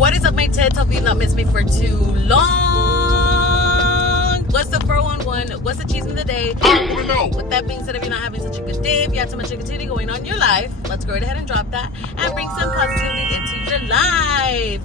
What is up, my tits? Hope you've not missed me for too long. What's the 411? What's the cheese in the day? I wanna know. With that being said, if you're not having such a good day, if you have too much negativity going on in your life, let's go right ahead and drop that and bring some positivity into your life.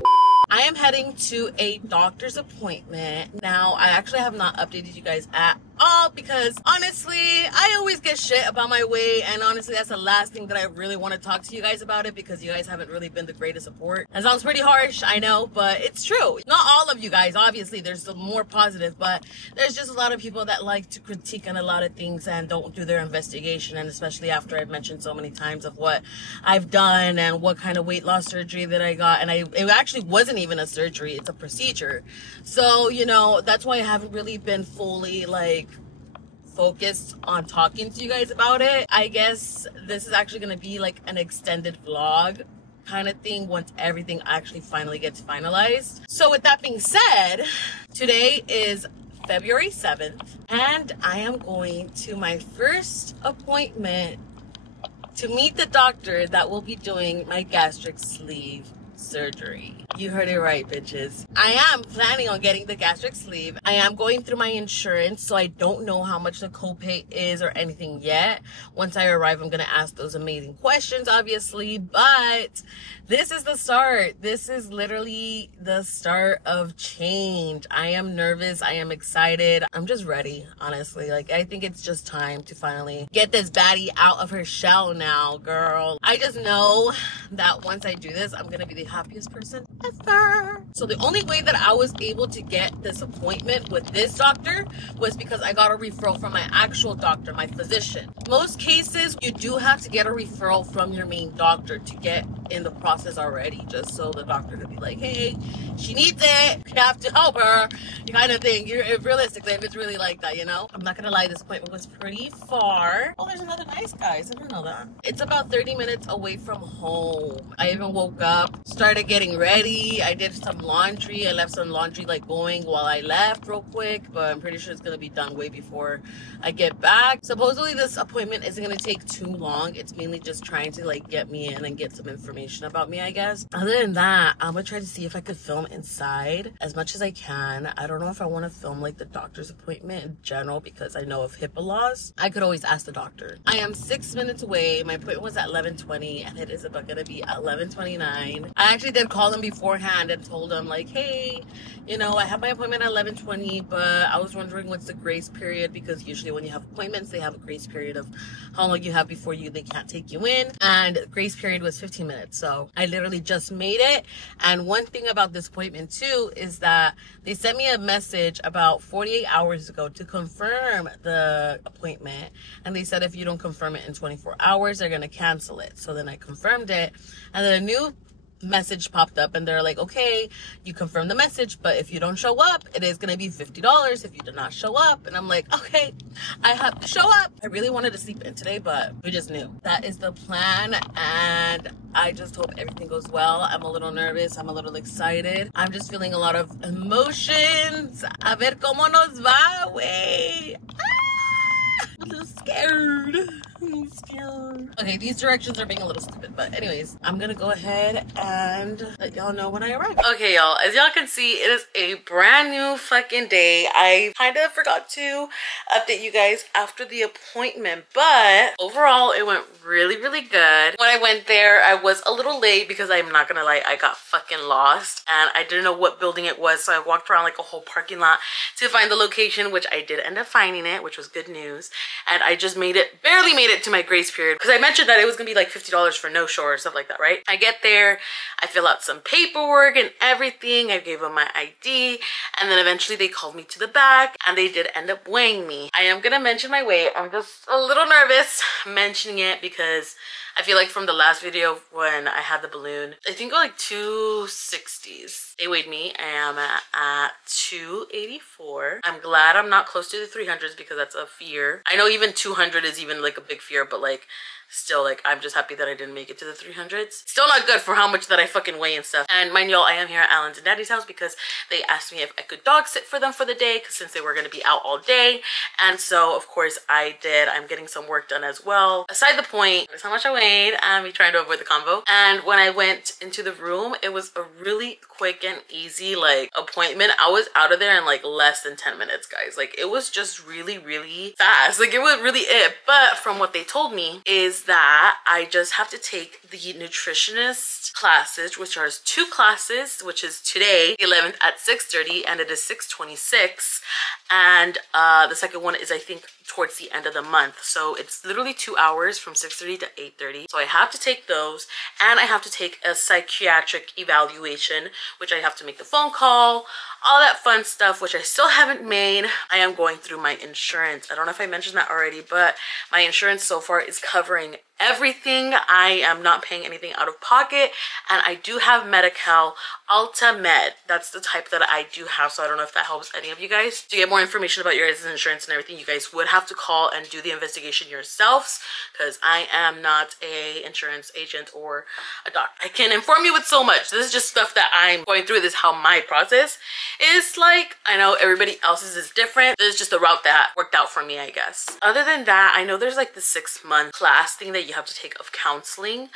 I am heading to a doctor's appointment. Now, I actually have not updated you guys at all because honestly, I always get shit about my weight, and honestly, that's the last thing that I really want to talk to you guys about it because you guys haven't really been the greatest support. That sounds pretty harsh, I know, but it's true. Not all of you guys, obviously, there's some more positive, but there's just a lot of people that like to critique on a lot of things and don't do their investigation, and especially after I've mentioned so many times of what I've done and what kind of weight loss surgery that I got, and it actually wasn't even a surgery, it's a procedure. So, you know, that's why I haven't really been fully like focused on talking to you guys about it. I guess this is actually going to be like an extended vlog kind of thing once everything actually finally gets finalized. So with that being said, today is February 7th and I am going to my first appointment to meet the doctor that will be doing my gastric sleeve surgery. You heard it right, bitches. I am planning on getting the gastric sleeve. I am going through my insurance, so I don't know how much the copay is or anything yet. Once I arrive, I'm gonna ask those amazing questions, obviously, but this is the start. This is literally the start of change. I am nervous. I am excited. I'm just ready, honestly. Like, I think it's just time to finally get this baddie out of her shell now, girl. I just know that once I do this, I'm gonna be the happiest person ever. So the only way that I was able to get this appointment with this doctor was because I got a referral from my actual doctor, my physician. Most cases, you do have to get a referral from your main doctor to get in the process already, just so the doctor could be like, hey, she needs it, you have to help her, kind of thing. Realistically, if it's really like that, you know? I'm not gonna lie, this appointment was pretty far. Oh, there's another nice guy. I didn't know that. It's about 30 minutes away from home. I even woke up, started getting ready. I did some laundry. I left some laundry like going while I left real quick, but I'm pretty sure it's gonna be done way before I get back. Supposedly this appointment isn't gonna take too long. It's mainly just trying to like get me in and get some information about me, I guess. Other than that, I'm gonna try to see if I could film inside as much as I can. I don't know if I want to film like the doctor's appointment in general because I know of HIPAA laws. I could always ask the doctor. I am 6 minutes away. My appointment was at 11:20 and it is about gonna be at 11:29. I actually did call him beforehand and told him like, hey, you know, I have my appointment at 11:20, but I was wondering what's the grace period, because usually when you have appointments, they have a grace period of how long you have before they can't take you in, and the grace period was 15 minutes. So I literally just made it. And one thing about this appointment too is that they sent me a message about 48 hours ago to confirm the appointment, and they said if you don't confirm it in 24 hours, they're gonna cancel it. So then I confirmed it, and then a new message popped up and they're like, okay, you confirmed the message, but if you don't show up, it is gonna be $50 if you do not show up. And I'm like, okay, I have to show up. I really wanted to sleep in today, but we just knew that is the plan, and I just hope everything goes well. I'm a little nervous, I'm a little excited, I'm just feeling a lot of emotions. A ver cómo nos va, wey. I'm so scared. I'm scared. Okay, these directions are being a little stupid, but anyways, I'm gonna go ahead and let y'all know when I arrive. Okay, y'all, as y'all can see, it is a brand new fucking day. I kind of forgot to update you guys after the appointment, but overall, it went really, really good. When I went there, I was a little late because I'm not gonna lie, I got fucking lost and I didn't know what building it was, so I walked around like a whole parking lot to find the location, which I did end up finding it, which was good news. And I just barely made it to my grace period, because I mentioned that it was gonna be like $50 for no show or stuff like that, right? I get there, I fill out some paperwork and everything. I gave them my ID, and then eventually they called me to the back and they did end up weighing me. I am gonna mention my weight. I'm just a little nervous mentioning it because I feel like from the last video when I had the balloon, I think it was like 260s. They weighed me. I am at 284. I'm glad I'm not close to the 300s because that's a fear. I know even 200 is even like a big fear, but like still, like, I'm just happy that I didn't make it to the 300s. Still not good for how much that I fucking weigh and stuff. And mind y'all, I am here at Alan's and Daddy's house because they asked me if I could dog sit for them for the day, because since they were going to be out all day. And so of course I did. I'm getting some work done as well. Aside the point, that's how much I weigh. pain. I'm trying to avoid the convo. And when I went into the room, it was a really quick and easy like appointment. I was out of there in like less than 10 minutes, guys. Like it was just really, really fast. Like it was really it. But from what they told me is that I just have to take the nutritionist classes, which are 2 classes, which is today, the 11th at 6:30, and it is 6:26. And the second one is, I think, towards the end of the month. So it's literally 2 hours from 6:30 to 8:30. So I have to take those, and I have to take a psychiatric evaluation, which I have to make the phone call, all that fun stuff, which I still haven't made. I am going through my insurance. I don't know if I mentioned that already, but my insurance so far is covering everything. I am not paying anything out of pocket, and I do have Medi-Cal Alta Med. That's the type that I do have, so I don't know if that helps any of you guys. To get more information about your guys' insurance and everything, you guys would have to call and do the investigation yourselves, because I am not a insurance agent or a doctor. I can inform you with so much. This is just stuff that I'm going through. This is how my process is like. I know everybody else's is different. This is just the route that worked out for me, I guess. Other than that, I know there's like the 6-month class thing that you have to take of counseling,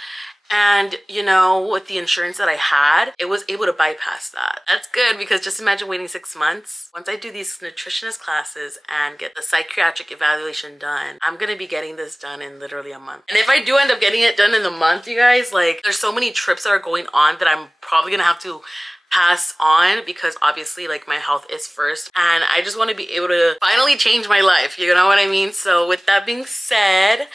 and you know, with the insurance that I had, it was able to bypass that. That's good, because just imagine waiting 6 months. Once I do these nutritionist classes and get the psychiatric evaluation done, I'm gonna be getting this done in literally a month. And if I do end up getting it done in the month, you guys, like there's so many trips that are going on that I'm probably gonna have to pass on, because obviously like my health is first, and I just want to be able to finally change my life, you know what I mean? So with that being said,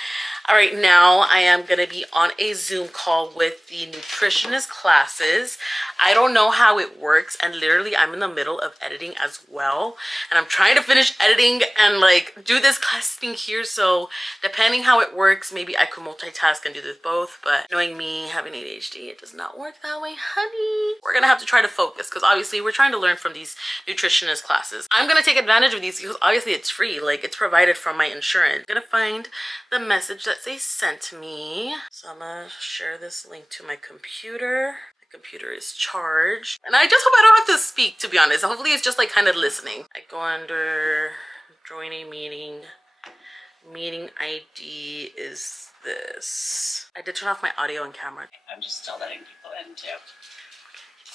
all right, now I am gonna be on a Zoom call with the nutritionist classes. I don't know how it works, and literally I'm in the middle of editing as well, and I'm trying to finish editing and like do this class thing here. So depending how it works, maybe I could multitask and do this both, but knowing me, having ADHD, it does not work that way, honey. We're gonna have to try to focus, because obviously we're trying to learn from these nutritionist classes. I'm gonna take advantage of these because obviously it's free, like it's provided from my insurance. I'm gonna find the message that they sent me. So I'm gonna share this link to my computer. My computer is charged, and I just hope I don't have to speak, to be honest. Hopefully it's just like kind of listening. I go under join a meeting. Meeting ID is this. I did turn off my audio and camera. I'm just still letting people in too.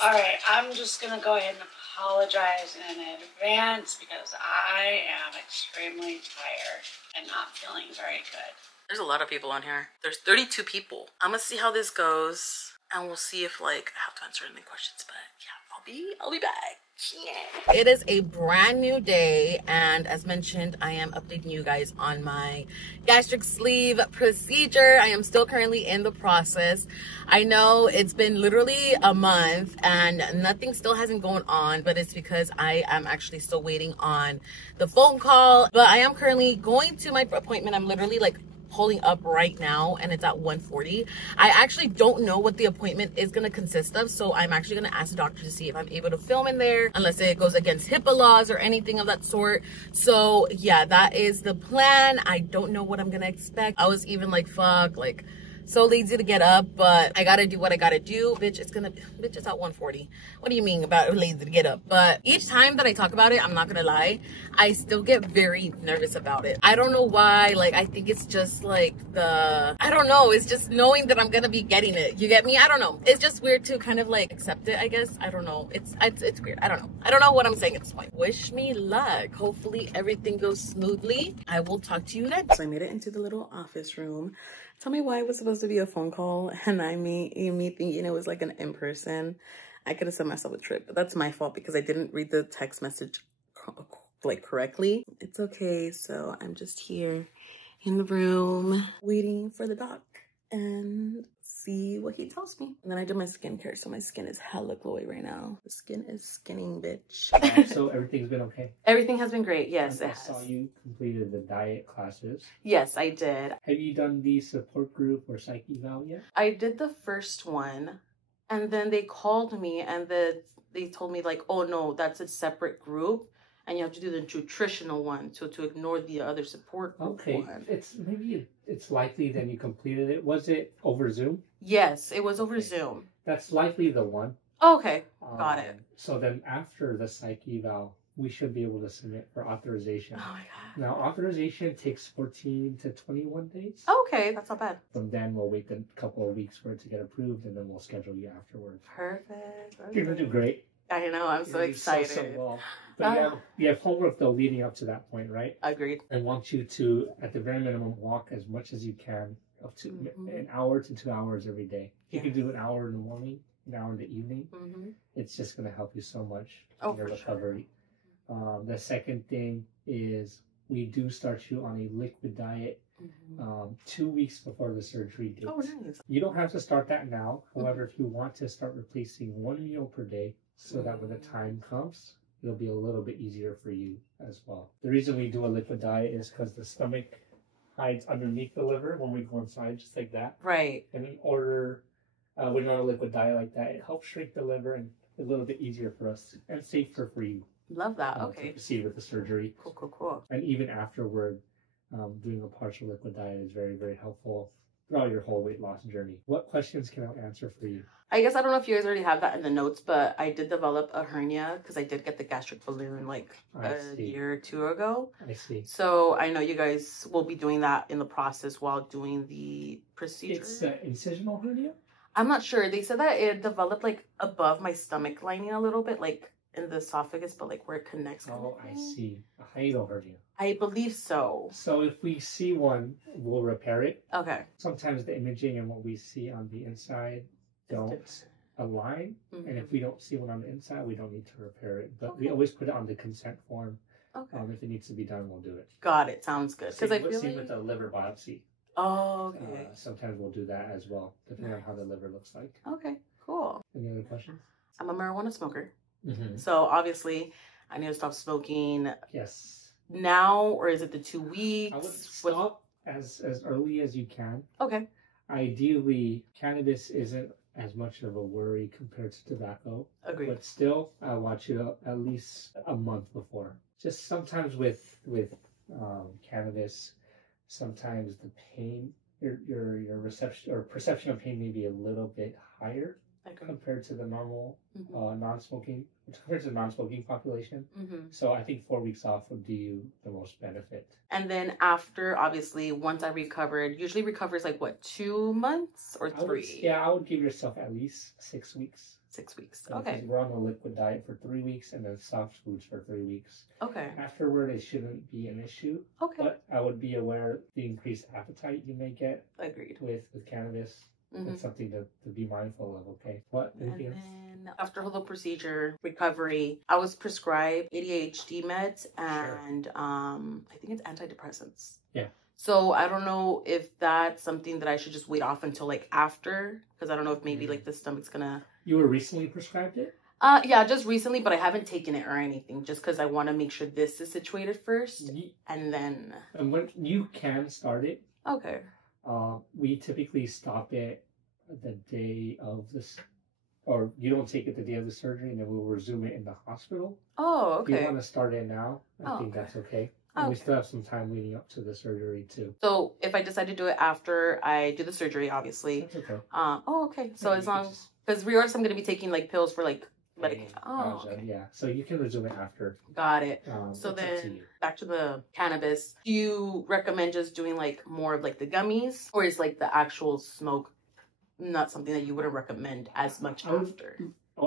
All right, I'm just gonna go ahead and apologize in advance because I am extremely tired and not feeling very good. There's a lot of people on here. There's 32 people. I'm gonna see how this goes, and we'll see if like I have to answer any questions, but yeah, I'll be back. Yeah. It is a brand new day, and as mentioned, I am updating you guys on my gastric sleeve procedure. I am still currently in the process. I know it's been literally a month and nothing still hasn't gone on, but it's because I am actually still waiting on the phone call. But I am currently going to my appointment. I'm literally like pulling up right now, and it's at 1:40. I actually don't know what the appointment is going to consist of, so I'm actually going to ask the doctor to see if I'm able to film in there, unless it goes against HIPAA laws or anything of that sort. So yeah, that is the plan. I don't know what I'm going to expect. I was even like, fuck, like so lazy to get up, but I gotta do what I gotta do. Bitch, it's at 1:40. What do you mean about lazy to get up? But each time that I talk about it, I'm not gonna lie, I still get very nervous about it. I don't know why. Like, I think it's just like I don't know, it's just knowing that I'm gonna be getting it. You get me? I don't know. It's just weird to kind of like accept it, I guess. I don't know. It's weird. I don't know. I don't know what I'm saying at this point. Wish me luck. Hopefully everything goes smoothly. I will talk to you then. So I made it into the little office room. Tell me why it was supposed to be a phone call, and me thinking it was like an in-person. I could have sent myself a trip, but that's my fault because I didn't read the text message like correctly. It's okay. So I'm just here in the room waiting for the doc and see what he tells me. And then I do my skincare, so my skin is hella glowy right now. The skin is skinning, bitch. So everything's been okay? Everything has been great, yes. I saw you completed the diet classes. Yes, I did. Have you done the support group or psych eval yet? I did the first one, and then they called me and they told me like, oh no, that's a separate group, and you have to do the nutritional one, so to ignore the other support group one. It's likely that you completed it. Was it over Zoom? Yes, it was over Zoom. That's likely the one. Oh, okay, got it. So then after the psych eval, we should be able to submit for authorization. Oh my God. Now, authorization takes 14 to 21 days. Okay, that's not bad. From then, we'll wait a couple of weeks for it to get approved, and then we'll schedule you afterwards. Perfect. You're going to do great. I know, I'm so excited. So well. But you have homework, though, leading up to that point, right? Agreed. I want you to, at the very minimum, walk as much as you can, up to an hour to 2 hours every day. You can do an hour in the morning, an hour in the evening. It's just going to help you so much in your recovery. Sure. The second thing is we do start you on a liquid diet 2 weeks before the surgery date. Oh, nice. You don't have to start that now. However, if you want to start replacing 1 meal per day so that when the time comes, it'll be a little bit easier for you as well. The reason we do a liquid diet is because the stomach hides underneath the liver when we go inside, just like that. Right. And in order, when you're on a liquid diet like that, it helps shrink the liver and a little bit easier for us and safer for you. Love that. Okay. To proceed with the surgery. Cool. And even afterward, doing a partial liquid diet is very, very helpful throughout your whole weight loss journey. What questions can I answer for you? I guess I don't know if you guys already have that in the notes, but I did develop a hernia because I did get the gastric balloon like a year or two ago. I see. So I know you guys will be doing that in the process while doing the procedure. It's an incisional hernia? I'm not sure. They said that it developed like above my stomach lining a little bit, like in the esophagus, but like where it connects. Oh, I see. A hiatal hernia. I believe so. So if we see one, we'll repair it. Okay. Sometimes the imaging and what we see on the inside don't align. And if we don't see one on the inside, we don't need to repair it. But we always put it on the consent form. Okay. If it needs to be done, we'll do it. Got it. Sounds good. Because I feel like with the liver biopsy. Oh, okay. Sometimes we'll do that as well, depending on how the liver looks like. Okay, cool. Any other questions? I'm a marijuana smoker. So obviously, I need to stop smoking. Yes. Now, or is it the 2 weeks? I would stop as early as you can. Okay. Ideally, cannabis isn't as much of a worry compared to tobacco. Agreed. But still, I want you to at least a month before. Just sometimes with cannabis, sometimes the pain, your reception or perception of pain may be a little bit higher compared to the normal non-smoking population. So I think 4 weeks off would do you the most benefit. And then after, obviously, once I recovered, usually recovers like what, 2 months or 3? I would give yourself at least 6 weeks. 6 weeks. Okay. We're on a liquid diet for 3 weeks and then soft foods for 3 weeks. Okay. Afterward, it shouldn't be an issue. Okay. But I would be aware the increased appetite you may get. Agreed. With cannabis. That's something to be mindful of, okay? Anything else? Then after the procedure, recovery, I was prescribed ADHD meds and I think it's antidepressants. Yeah. So I don't know if that's something that I should just wait off until like after, because I don't know if maybe like the stomach's gonna... You were recently prescribed it? Yeah, just recently, but I haven't taken it or anything, just because I want to make sure this is situated first, and then... And when you can start it. Okay. We typically stop it the day of this, or you don't take it the day of the surgery, and then we'll resume it in the hospital. Oh, okay. If you want to start it now, I think that's okay. And we still have some time leading up to the surgery too. So if I decide to do it after I do the surgery, obviously. That's okay. Okay. So as long, because regardless, I'm going to be taking like pills for like medication. Okay. Yeah. So you can resume it after. Got it. So then back to the cannabis. Do you recommend just doing like more of like the gummies, or is like the actual smoke not something that you wouldn't recommend as much after?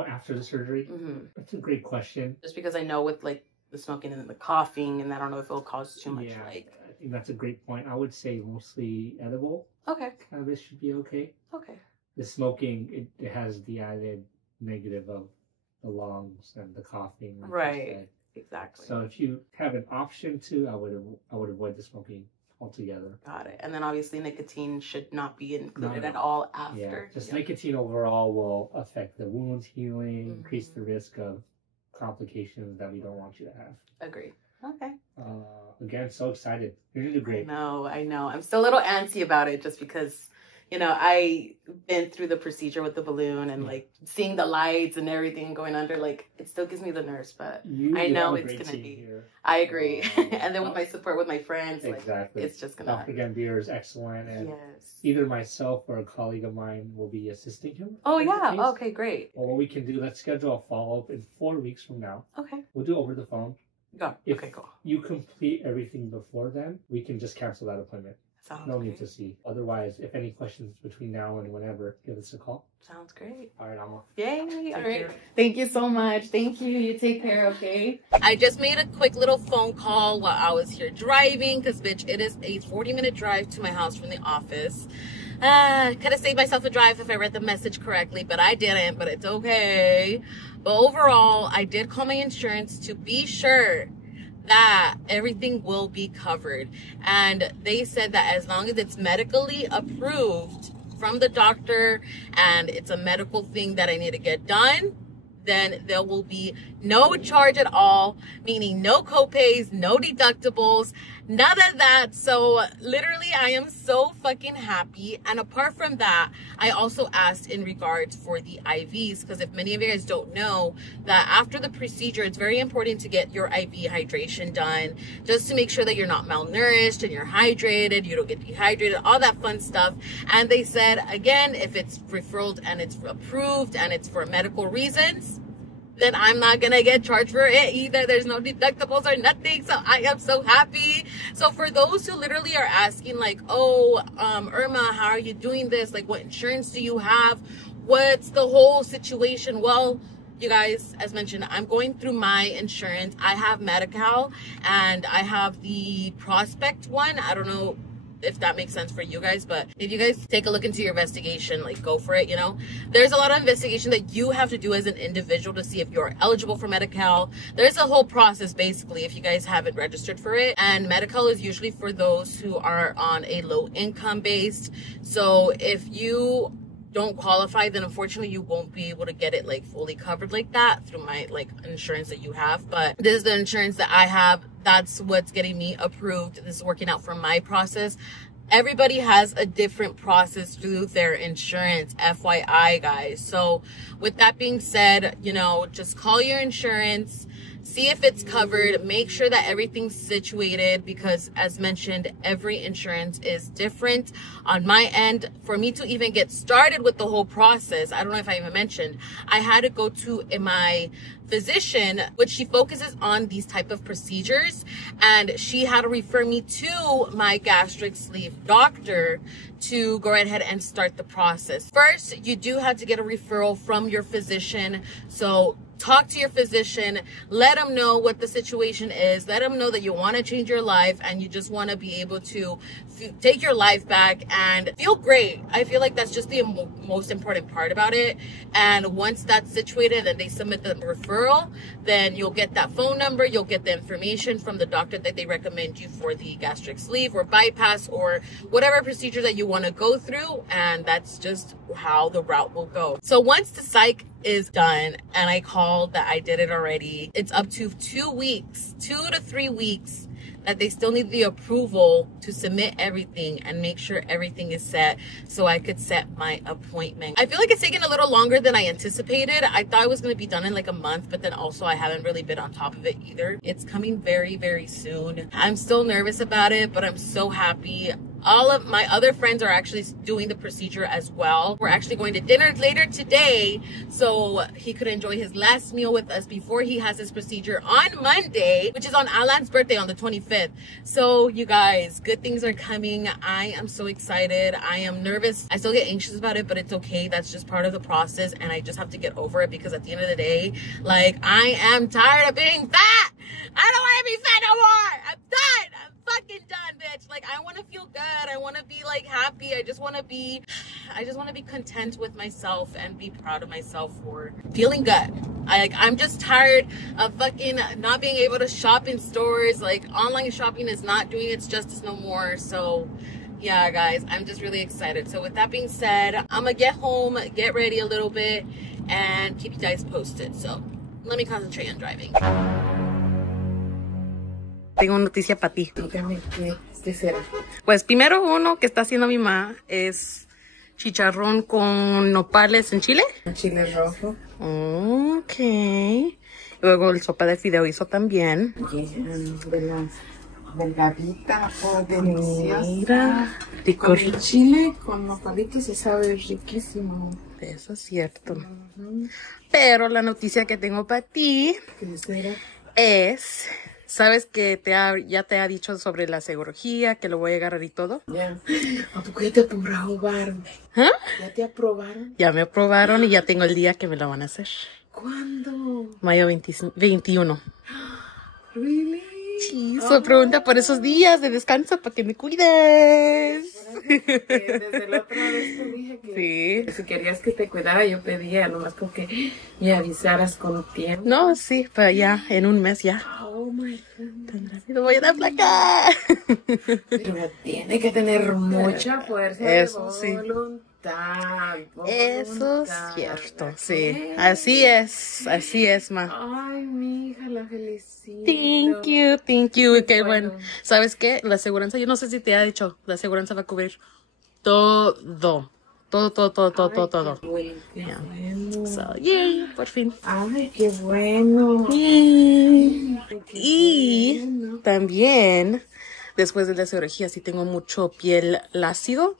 After the surgery? That's a great question. Just because I know with like the smoking and the coughing, and I don't know if it'll cause too much like... I think that's a great point. I would say mostly edible. Okay. Cannabis should be okay. Okay. The smoking, it has the added negative of the lungs and the coughing. Like right. Exactly. So if you have an option to, I would avoid the smoking altogether. Got it. And then obviously nicotine should not be included at all after. Yeah. Just nicotine overall will affect the wound healing, increase the risk of complications that we don't want you to have. Agreed. Okay. Again, so excited. You're gonna do great. I know. I'm still a little antsy about it just because, you know, I been through the procedure with the balloon and like seeing the lights and everything going under, like it still gives me the nerves, but I know it's gonna be here. I agree. And then with my support with my friends, exactly, like, it's just gonna. Dr. Gambier is excellent, and either myself or a colleague of mine will be assisting him. Oh yeah, okay, great. Well, what we can do, let's schedule a follow-up in 4 weeks from now. Okay. We'll do it over the phone. Go. If okay, cool. you complete everything before then, we can just cancel that appointment. Sounds no great. need to see. Otherwise, if any questions between now and whenever, give us a call. Sounds great. All right, Alma. Yay. All right. Thank you so much. Thank you. You take care, okay? I just made a quick little phone call while I was here driving because, bitch, it is a 40-minute drive to my house from the office. Could have saved myself a drive if I read the message correctly, but I didn't, but it's okay. But overall, I did call my insurance to be sure that everything will be covered, and they said that as long as it's medically approved from the doctor and it's a medical thing that I need to get done, then there will be no charge at all, meaning no copays, no deductibles, none of that. So literally I am so fucking happy. And apart from that, I also asked in regards for the IVs, because if many of you guys don't know that after the procedure, it's very important to get your IV hydration done, just to make sure that you're not malnourished and you're hydrated, you don't get dehydrated, all that fun stuff. And they said, again, if it's referred and it's approved and it's for medical reasons, then I'm not gonna get charged for it either. There's no deductibles or nothing. So I am so happy. So for those who literally are asking like, oh, Irma, how are you doing this? Like, what insurance do you have? What's the whole situation? Well, you guys, as mentioned, I'm going through my insurance. I have Medi-Cal and I have the Prospect one. I don't know if that makes sense for you guys, but if you guys take a look into your investigation, like, go for it. You know, there's a lot of investigation that you have to do as an individual to see if you're eligible for Medi-Cal. There's a whole process basically if you guys haven't registered for it, and Medi-Cal is usually for those who are on a low income based. So if you don't qualify, then unfortunately you won't be able to get it like fully covered like that through my like insurance that you have. But this is the insurance that I have. That's what's getting me approved. This is working out for my process. Everybody has a different process through their insurance, FYI, guys. So with that being said, you know, just call your insurance, see if it's covered, make sure that everything's situated, because as mentioned, every insurance is different. On my end, for me to even get started with the whole process, I don't know if I even mentioned, I had to go to my physician, which she focuses on these type of procedures, and she had to refer me to my gastric sleeve doctor to go right ahead and start the process. First, you do have to get a referral from your physician. So talk to your physician, let them know what the situation is, let them know that you want to change your life and you just want to be able to take your life back and feel great. I feel like that's just the most important part about it. And once that's situated and they submit the referral, then you'll get that phone number, you'll get the information from the doctor that they recommend you for the gastric sleeve or bypass or whatever procedure that you want to go through, and that's just how the route will go. So once the psych is done and I called that I did it already, it's up to 2 weeks, 2 to 3 weeks, that they still need the approval to submit everything and make sure everything is set so I could set my appointment. I feel like it's taking a little longer than I anticipated. I thought it was going to be done in like a month, but then also I haven't really been on top of it either. It's coming very, very soon. I'm still nervous about it, but I'm so happy. All of my other friends are actually doing the procedure as well. We're actually going to dinner later today so he could enjoy his last meal with us before he has his procedure on Monday, which is on Alan's birthday on the 25th. So you guys, good things are coming. I am so excited. I am nervous. I still get anxious about it, but it's okay. That's just part of the process, and I just have to get over it, because at the end of the day, like, I am tired of being fat. I don't want to be fat no more. I'm done. I'm fucking done, bitch. Like, I want to feel good. I want to be like happy. I just want to be content with myself and be proud of myself for feeling good. I'm just tired of fucking not being able to shop in stores. Like, online shopping is not doing its justice no more. So yeah, guys, I'm just really excited. So with that being said, I'm gonna get home, get ready a little bit, and keep you guys posted. So let me concentrate on driving. Tengo una noticia para ti. Dígame, ¿qué será? Pues primero, uno que está haciendo mi mamá es Chicharrón con nopales en chile. Chile rojo. Ok. Luego el sopa de fideo hizo también. De las delgadita o deliciosa. Mira, rico. Con el chile, con nopalitos se sabe riquísimo. Eso es cierto. Pero la noticia que tengo para ti ¿Qué será? es... ¿Sabes que ya te ha dicho sobre la cirugía, que lo voy a agarrar y todo? Ya. ¿A poco ya te aprobaron? ¿Ah? ¿Ya te aprobaron? Ya me aprobaron y ya tengo el día que me lo van a hacer. ¿Cuándo? Mayo 21. ¿Really? Sí, eso pregunta por esos días de descanso para que me cuides. Desde la otra vez te dije que si querías que te cuidara, yo pedía, nomás con que me avisaras con tiempo. No, sí, para allá, en un mes ya. Oh my God. Tan rápido voy a dar placa. Pero tiene que tener mucha fuerza Eso de sí. voluntad. Eso es cierto, sí. Así es, ma. Ay, mi hija, la felicito. Thank you. Qué Bueno. bueno. ¿Sabes qué? La aseguranza, yo no sé si te ha dicho, la aseguranza va a cubrir todo. Todo. Qué bueno, qué Yeah. bueno. So, yay, por fin. Ay, qué bueno. Yay. Ay, qué Y bueno. también, después de la cirugía, si tengo mucho piel lácido,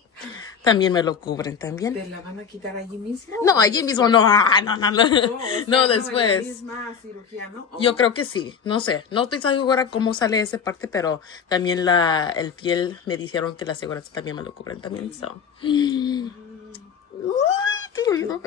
también me lo cubren también. ¿Te la van a quitar allí mismo? No, allí mismo no. No. O sea, No, la después. misma cirugía, ¿no? Yo creo que sí, no sé, no estoy segura cómo sale esa parte, pero también el piel me dijeron que la aseguranza también me lo cubren también, so. Bueno.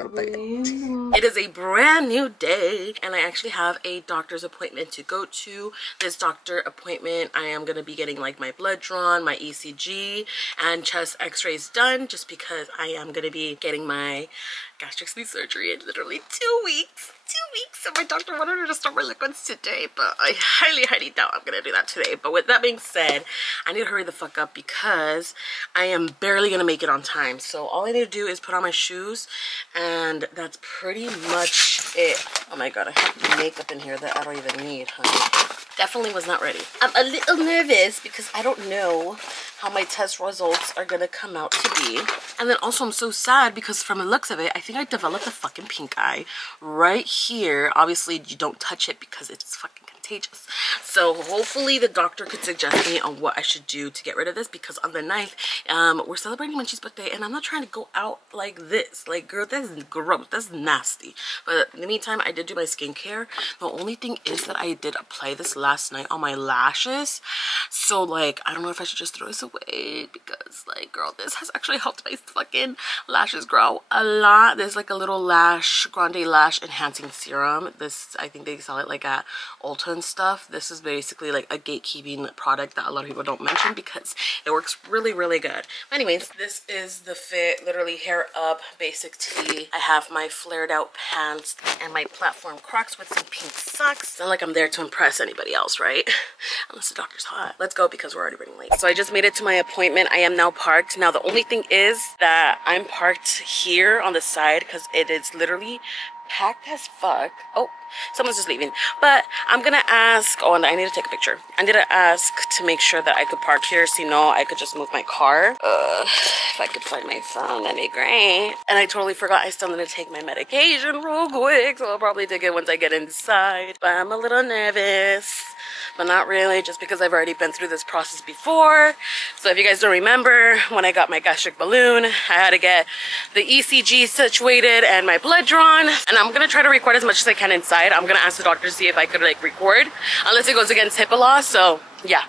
It is a brand new day and I actually have a doctor's appointment to go to. This doctor appointment, I am going to be getting like my blood drawn, my ECG, and chest x-rays done just because I am going to be getting my gastric sleeve surgery in literally 2 weeks. 2 weeks, so my doctor wanted her to start my liquids today, but I highly doubt I'm gonna do that today. But with that being said, I need to hurry the fuck up because I am barely gonna make it on time. So all I need to do is put on my shoes, and that's pretty much it. Oh my god, I have makeup in here that I don't even need, honey. Definitely was not ready. I'm a little nervous because I don't know how my test results are gonna come out to be. And then also I'm so sad because from the looks of it, I think I developed a fucking pink eye right here. Obviously you don't touch it because it's fucking contagious. So hopefully the doctor could suggest me on what I should do to get rid of this, because on the 9th, we're celebrating Munchie's birthday and I'm not trying to go out like this. Like, girl, that's gross, that's nasty. But in the meantime, I did do my skincare. The only thing is that I did apply this last night on my lashes. So like, I don't know if I should just throw this away because like, girl, this has actually helped my fucking lashes grow a lot. There's like a little grande lash enhancing serum. This, I think they sell it like at Ulta and stuff. This is basically like a gatekeeping product that a lot of people don't mention because it works really good. Anyways, this is the fit, literally hair up, basic tee. I have my flared out pants and my platform Crocs with some pink socks. It's not like I'm there to impress anybody else, right? Unless the doctor's hot. Let's go because we're already running late. So I just made it to my appointment. I am now parked. Now the only thing is that I'm parked here on the side because it is literally packed as fuck. Oh, someone's just leaving. But I'm gonna ask, oh, and I need to take a picture. I need to ask to make sure that I could park here. So, you know, I could just move my car. If I could find my phone, that'd be great. And I totally forgot I still need to take my medication real quick. So I'll probably take it once I get inside. But I'm a little nervous. But not really, just because I've already been through this process before. So if you guys don't remember, when I got my gastric balloon, I had to get the ECG situated and my blood drawn. And I'm gonna try to record as much as I can inside. I'm gonna ask the doctor to see if I could like record, unless it goes against HIPAA law. So yeah,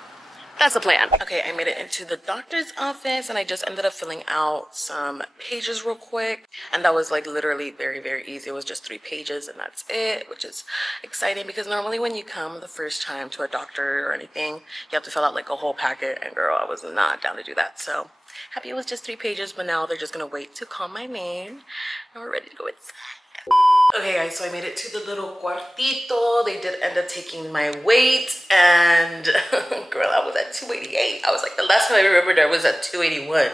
that's the plan. Okay, I made it into the doctor's office and I just ended up filling out some pages real quick. And that was like literally very easy. It was just 3 pages and that's it, which is exciting because normally when you come the first time to a doctor or anything, you have to fill out like a whole packet, and girl, I was not down to do that. So happy it was just 3 pages, but now they're just gonna wait to call my name and we're ready to go inside. Okay guys, so I made it to the little cuartito. They did end up taking my weight and girl, I was at 288. I was like, the last time I remembered I was at 281.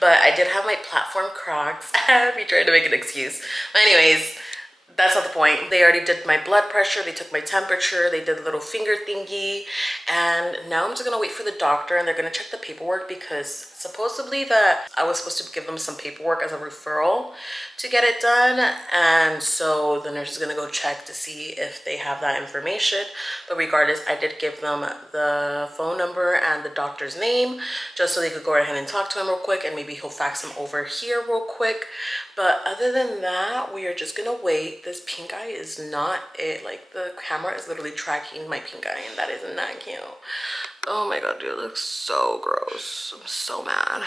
But I did have my platform Crocs. I'd be trying to make an excuse. But anyways, that's not the point. They already did my blood pressure, they took my temperature, they did a little finger thingy, and now I'm just gonna wait for the doctor and they're gonna check the paperwork because supposedly that I was supposed to give them some paperwork as a referral to get it done. And so the nurse is gonna go check to see if they have that information. But regardless, I did give them the phone number and the doctor's name just so they could go ahead and talk to him real quick, and maybe he'll fax him over here real quick. But other than that, we are just gonna wait. This pink eye is not it. Like, the camera is literally tracking my pink eye, and that is not cute. Oh my god, dude, it looks so gross. I'm so mad.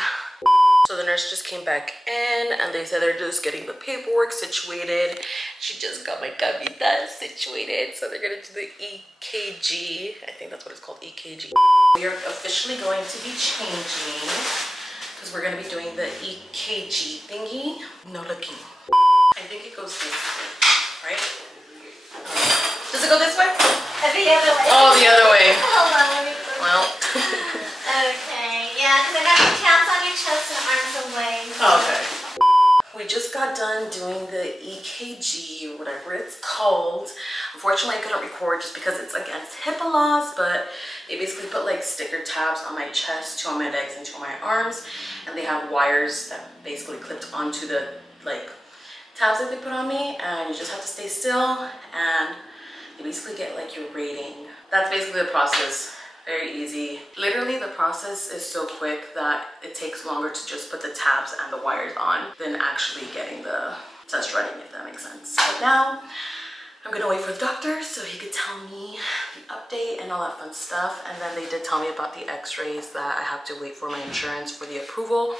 So the nurse just came back in and they said they're just getting the paperwork situated. She just got my gavita situated. So they're gonna do the EKG. I think that's what it's called, EKG. We are officially going to be changing because we're gonna be doing the EKG thingy. No looking. I think it goes this way, right? Does it go this way? The other way. Oh, the other way. Hold on, let me put Well. Okay, yeah, because I got the taps on your chest and arms and legs. Okay. We just got done doing the EKG or whatever it's called. Unfortunately, I couldn't record just because it's against HIPAA laws, but they basically put like sticker tabs on my chest, 2 on my legs and 2 on my arms, and they have wires that basically clipped onto the like tabs that they put on me, and you just have to stay still and you basically get like your rating. That's basically the process. Very easy. Literally, the process is so quick that it takes longer to just put the tabs and the wires on than actually getting the test running, if that makes sense. But now, I'm gonna wait for the doctor so he could tell me the update and all that fun stuff. And then they did tell me about the x-rays that I have to wait for my insurance for the approval,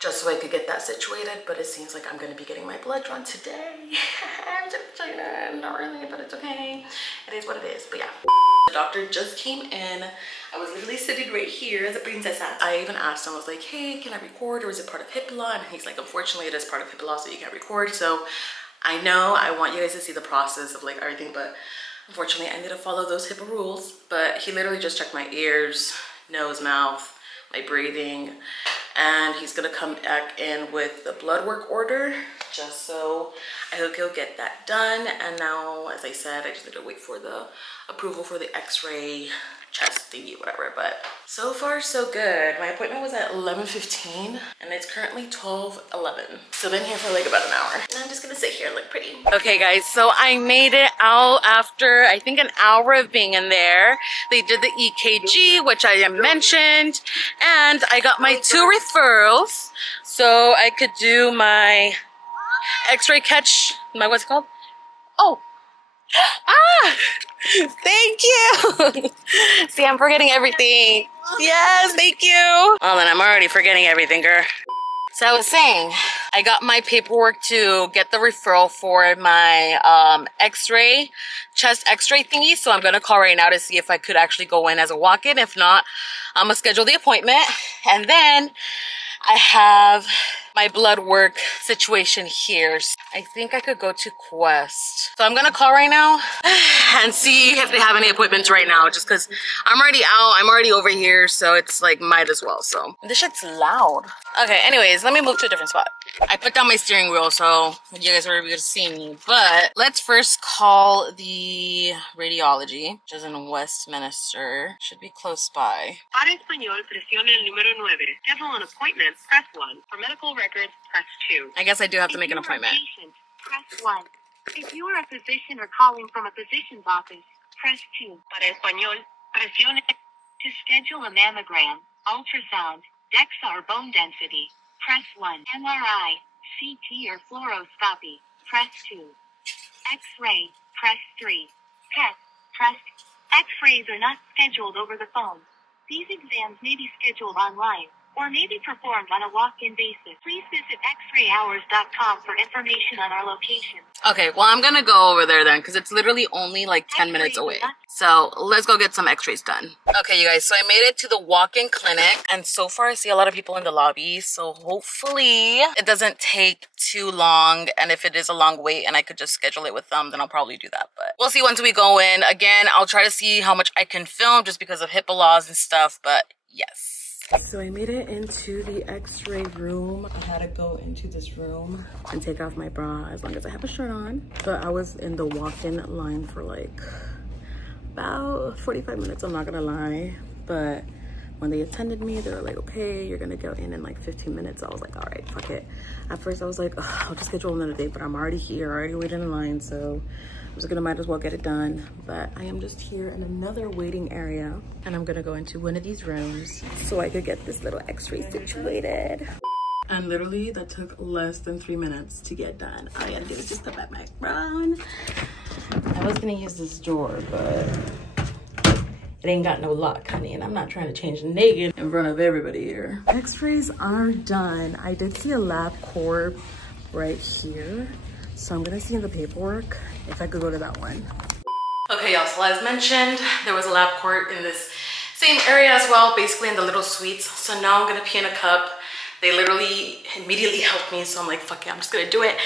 just so I could get that situated. But it seems like I'm gonna be getting my blood drawn today. I'm so excited. Not really, but it's okay. It is what it is, but yeah. The doctor just came in. I was literally sitting right here as a princesa. I even asked him, I was like, hey, can I record, or is it part of HIPAA law? And he's like, unfortunately, it is part of HIPAA law, so you can't record. So I know I want you guys to see the process of like everything, but unfortunately, I need to follow those HIPAA rules. But he literally just checked my ears, nose, mouth, my breathing, and he's gonna come back in with the blood work order just so I could go get that done. And now, as I said, I just need to wait for the approval for the x-ray chest thingy, whatever. But so far so good. My appointment was at 11:15 and it's currently 12:11, so I've been here for like about an hour, and I'm just gonna sit here and look pretty. Okay guys, so I made it out after I think an hour of being in there. They did the EKG, which I mentioned, and I got my 2 referrals so I could do my x-ray catch, my what's it called? Oh, ah, thank you. See, I'm forgetting everything. Yes, thank you. Oh, then I'm already forgetting everything, girl. So I was saying, I got my paperwork to get the referral for my x-ray, chest x-ray thingy. So I'm gonna call right now to see if I could actually go in as a walk-in. If not, I'm gonna schedule the appointment. And then I have my blood work situation here. I think I could go to Quest. So I'm gonna call right now and see if they have any appointments right now, just because I'm already out, I'm already over here, so it's like might as well. So this shit's loud. Okay, anyways, let me move to a different spot. I put down my steering wheel so you guys are able to see me, but let's first call the radiology, which is in Westminster. Should be close by. Para español, presione el número 9. Schedule an appointment, press 1. For medical records, press 2. I guess I do have to make an appointment. If you are a patient, press 1. If you are a physician or calling from a physician's office, press 2. Para español, presione. To schedule a mammogram, ultrasound, DEXA or bone density, press 1. MRI, CT or fluoroscopy, press 2. X-ray, press 3. PET, press. X-rays are not scheduled over the phone. These exams may be scheduled online or may be performed on a walk-in basis. Please visit xrayhours.com for information on our location. Okay, well, I'm gonna go over there then, because it's literally only like 10 minutes away. So let's go get some x-rays done. Okay, you guys, so I made it to the walk-in clinic, and so far I see a lot of people in the lobby, so hopefully it doesn't take too long, and if it is a long wait and I could just schedule it with them, then I'll probably do that. But we'll see once we go in. Again, I'll try to see how much I can film just because of HIPAA laws and stuff, but yes. So I made it into the x-ray room. I had to go into this room and take off my bra as long as I have a shirt on. But I was in the walk-in line for like about 45 minutes, I'm not gonna lie. But when they attended me, they were like, okay, you're gonna go in like 15 minutes. I was like, all right, fuck it. At first I was like, I'll just schedule another day, but I'm already here, already waiting in line, so I'm just gonna might as well get it done. But I am just here in another waiting area, and I'm gonna go into one of these rooms so I could get this little x-ray situated. And literally that took less than 3 minutes to get done. All I gotta do is just put my back on. I was gonna use this door, but it ain't got no lock, honey, and I'm not trying to change naked in front of everybody here. X-rays are done. I did see a LabCorp right here, so I'm gonna see in the paperwork if I could go to that one. Okay, y'all, so as mentioned, there was a LabCorp in this same area as well, basically in the little suites. So now I'm gonna pee in a cup. They literally immediately helped me, so I'm like, fuck it, I'm just gonna do it.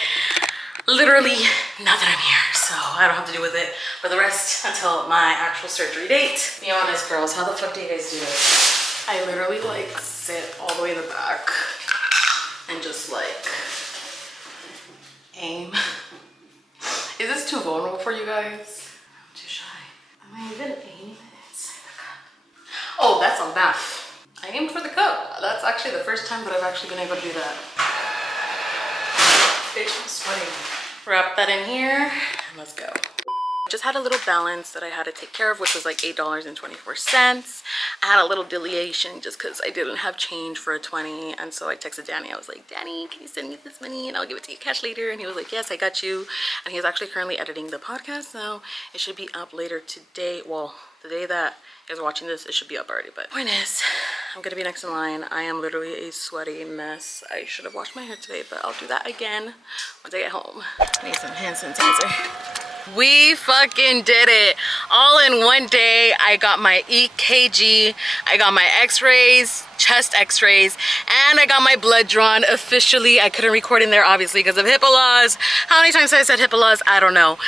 Literally, now that I'm here, so I don't have to deal with it for the rest until my actual surgery date. Be honest, girls, how the fuck do you guys do it? I literally like sit all the way in the back and just like aim. Is this too vulnerable for you guys? I'm too shy. Am I even aiming inside the cup? Oh, that's on bath. I aimed for the cup. That's actually the first time that I've actually been able to do that. Bitch, I'm sweating. Wrap that in here and let's go. Just had a little balance that I had to take care of, which was like $8.24. I had a little deviation just because I didn't have change for a 20, and so I texted Danny. I was like, Danny, can you send me this money and I'll give it to you cash later? And he was like, yes, I got you. And he's actually currently editing the podcast, so it should be up later today. Well, the day that you guys are watching this, it should be up already. But point is, I'm gonna be next in line. I am literally a sweaty mess. I should have washed my hair today, but I'll do that again once I get home. I need some hand sanitizer. We fucking did it. All in one day. I got my EKG, I got my x-rays, chest x-rays, and I got my blood drawn officially. I couldn't record in there obviously because of HIPAA laws. How many times have I said HIPAA laws? I don't know.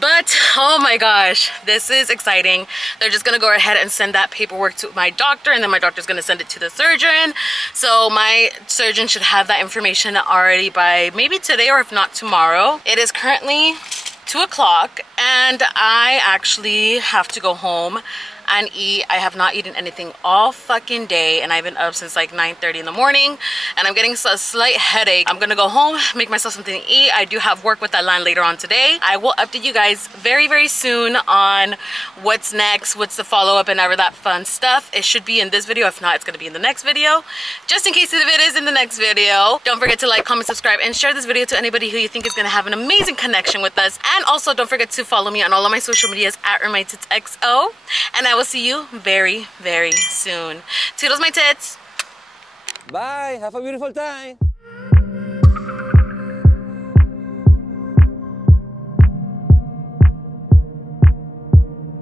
But oh my gosh, this is exciting. They're just gonna go ahead and send that paperwork to my doctor, and then my doctor's gonna send it to the surgeon. So my surgeon should have that information already by maybe today, or if not tomorrow. It is currently 2 o'clock and I actually have to go home and eat. I have not eaten anything all fucking day, and I've been up since like 9:30 in the morning, and I'm getting a slight headache. I'm gonna go home, make myself something to eat. I do have work with that line later on today. I will update you guys very, very soon on what's next, what's the follow-up, and ever that fun stuff. It should be in this video. If not, it's gonna be in the next video. Just in case if it is in the next video, don't forget to like, comment, subscribe, and share this video to anybody who you think is gonna have an amazing connection with us. And also don't forget to follow me on all of my social medias at RMyTitsXO, and I will see you very, very soon. Toodles my tits. Bye. Have a beautiful time.